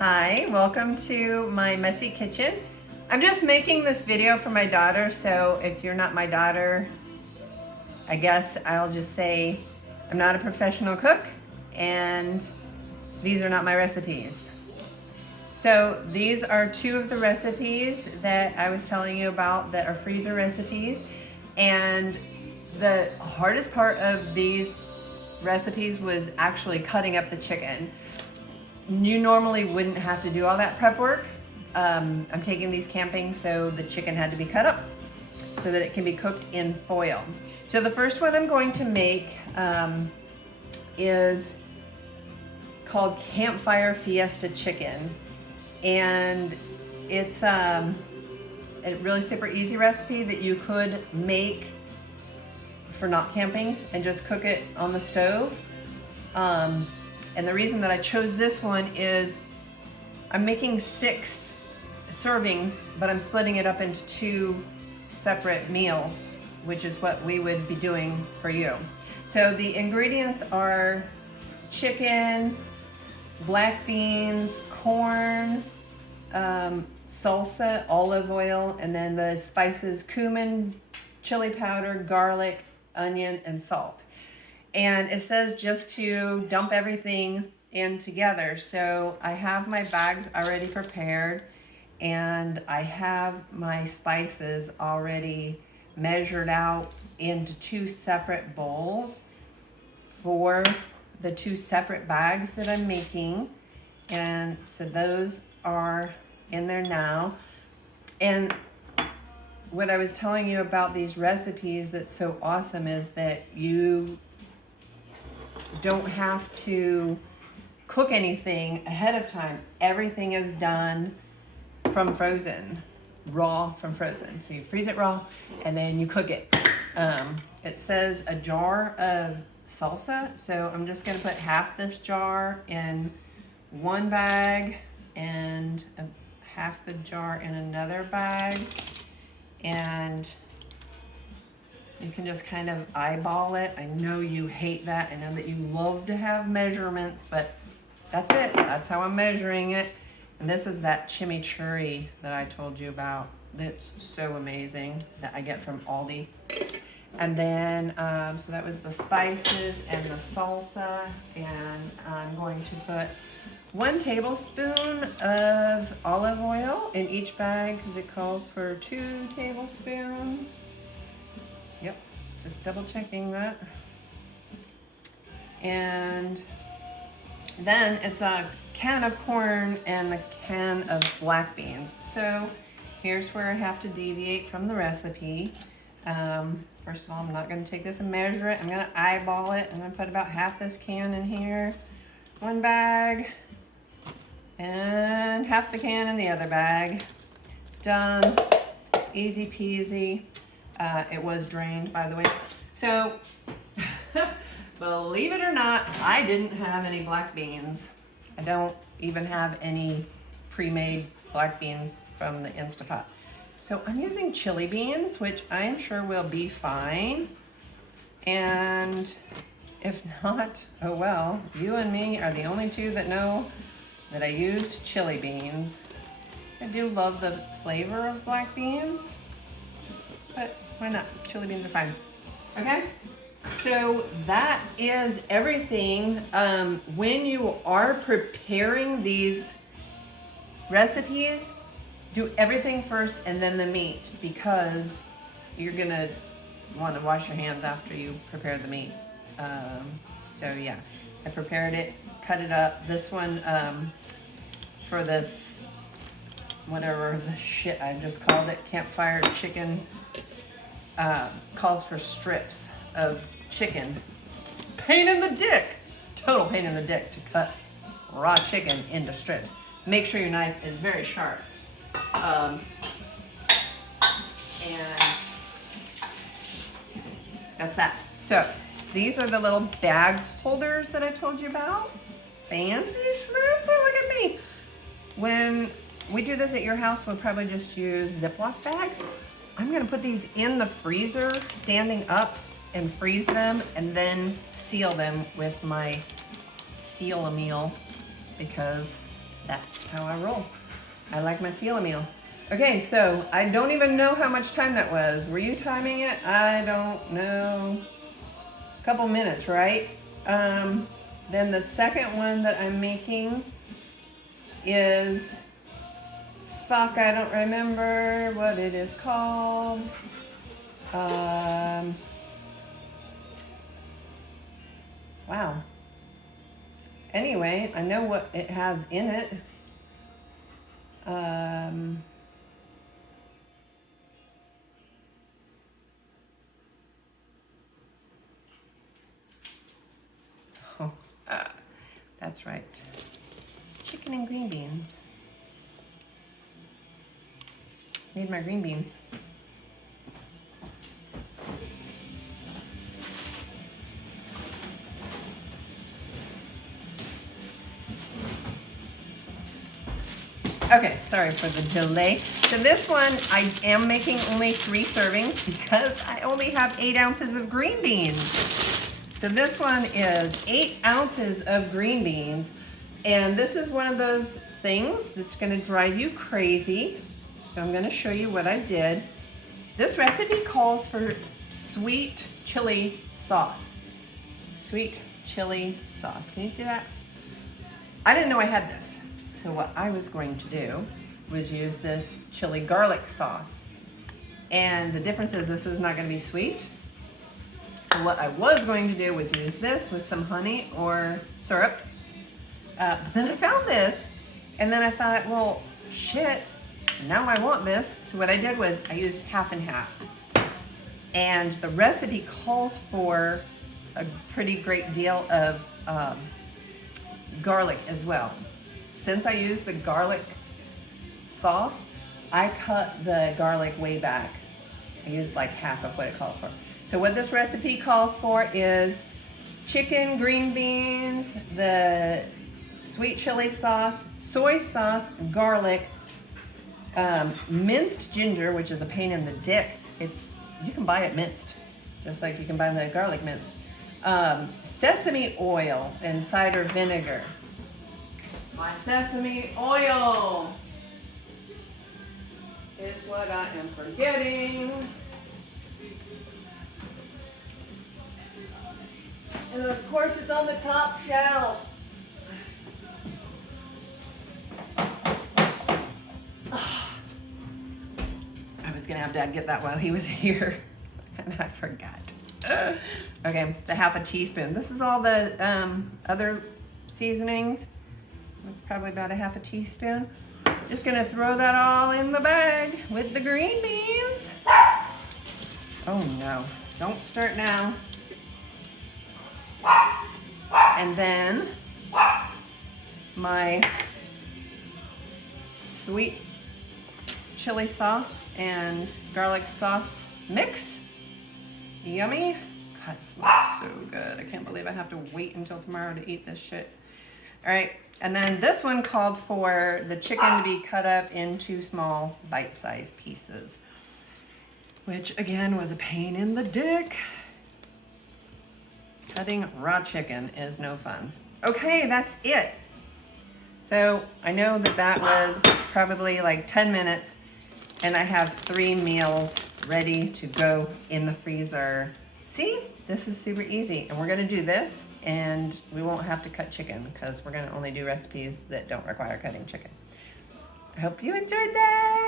Hi, welcome to my messy kitchen. I'm just making this video for my daughter, so if you're not my daughter, I guess I'll just say I'm not a professional cook and these are not my recipes. So these are two of the recipes that I was telling you about that are freezer recipes, and the hardest part of these recipes was actually cutting up the chicken. You normally wouldn't have to do all that prep work. I'm taking these camping, so the chicken had to be cut up so that it can be cooked in foil. So the first one I'm going to make is called Campfire Fiesta Chicken. And it's a really super easy recipe that you could make for not camping and just cook it on the stove. And the reason that I chose this one is I'm making 6 servings, but I'm splitting it up into 2 separate meals, which is what we would be doing for you. So the ingredients are chicken, black beans, corn, salsa, olive oil, and then the spices, cumin, chili powder, garlic, onion, and salt. And it says just to dump everything in together. So I have my bags already prepared, and I have my spices already measured out into 2 separate bowls for the 2 separate bags that I'm making. And so those are in there now. And what I was telling you about these recipes that's so awesome is that you don't have to cook anything ahead of time. Everything is done from frozen, raw from frozen. So you freeze it raw and then you cook it. It says a jar of salsa, so I'm just gonna put half this jar in one bag and half the jar in another bag, and you can just kind of eyeball it. I know you hate that. I know that you love to have measurements, but that's it. That's how I'm measuring it. And this is that chimichurri that I told you about. That's so amazing that I get from Aldi. And then, so that was the spices and the salsa. And I'm going to put 1 tablespoon of olive oil in each bag because it calls for 2 tablespoons. Yep, just double checking that. And then it's a can of corn and a can of black beans. So here's where I have to deviate from the recipe. First of all, I'm not going to take this and measure it. I'm going to eyeball it. I'm going to put about half this can in here. 1 bag. And half the can in the other bag. Done. Easy peasy. It was drained, by the way. So, believe it or not, I didn't have any black beans. I don't even have any pre-made black beans from the Instapot. So I'm using chili beans, which I am sure will be fine. And if not, oh well, you and me are the only 2 that know that I used chili beans. I do love the flavor of black beans, but why not? Chili beans are fine. Okay? So that is everything. When you are preparing these recipes, do everything first and then the meat, because you're gonna want to wash your hands after you prepare the meat. So yeah, I prepared it, cut it up. This one, for this, whatever the shit I just called it, campfire chicken, calls for strips of chicken. Pain in the dick! Total pain in the dick to cut raw chicken into strips. Make sure your knife is very sharp. And that's that. So these are the little bag holders that I told you about. Fancy schmancy, look at me. When we do this at your house, we'll probably just use Ziploc bags. I'm gonna put these in the freezer, standing up, and freeze them, and then seal them with my Seal-A-Meal, because That's how I roll. I like my seal meal. Okay, so I don't even know how much time that was. Were you timing it? I don't know. A couple minutes, right? Then the second one that I'm making is, fuck, I don't remember what it is called. Wow. Anyway, I know what it has in it. That's right. Chicken and green beans. Need my green beans. Okay, sorry for the delay. So this one, I am making only 3 servings because I only have 8 ounces of green beans. So this one is 8 ounces of green beans. And this is one of those things that's gonna drive you crazy. So I'm gonna show you what I did. This recipe calls for sweet chili sauce. Sweet chili sauce. Can you see that? I didn't know I had this. So what I was going to do was use this chili garlic sauce. And the difference is this is not going to be sweet. So what I was going to do was use this with some honey or syrup. But then I found this and then I thought, well, shit, now I want this. So what I did was I used half and half. And the recipe calls for a pretty great deal of garlic as well. Since I used the garlic sauce, I cut the garlic way back. I used like half of what it calls for. So what this recipe calls for is chicken, green beans, the sweet chili sauce, soy sauce, garlic, minced ginger, which is a pain in the dick. You can buy it minced, just like you can buy the garlic minced. Sesame oil and cider vinegar. My sesame oil is what I am forgetting. And of course it's on the top shelf. I was gonna have Dad get that while he was here and I forgot. Okay, it's a half a teaspoon. This is all the other seasonings. It's probably about a half a teaspoon. Just gonna throw that all in the bag with the green beans. Oh no, don't start now. And then my sweet chili sauce and garlic sauce mix. Yummy. God, it smells so good. I can't believe I have to wait until tomorrow to eat this shit. All right. And then this one called for the chicken to be cut up into small bite-sized pieces, which again was a pain in the dick. Cutting raw chicken is no fun. Okay, that's it. So I know that was probably like 10 minutes and I have 3 meals ready to go in the freezer. See, this is super easy. And we're gonna do this and we won't have to cut chicken because we're gonna only do recipes that don't require cutting chicken. I hope you enjoyed that.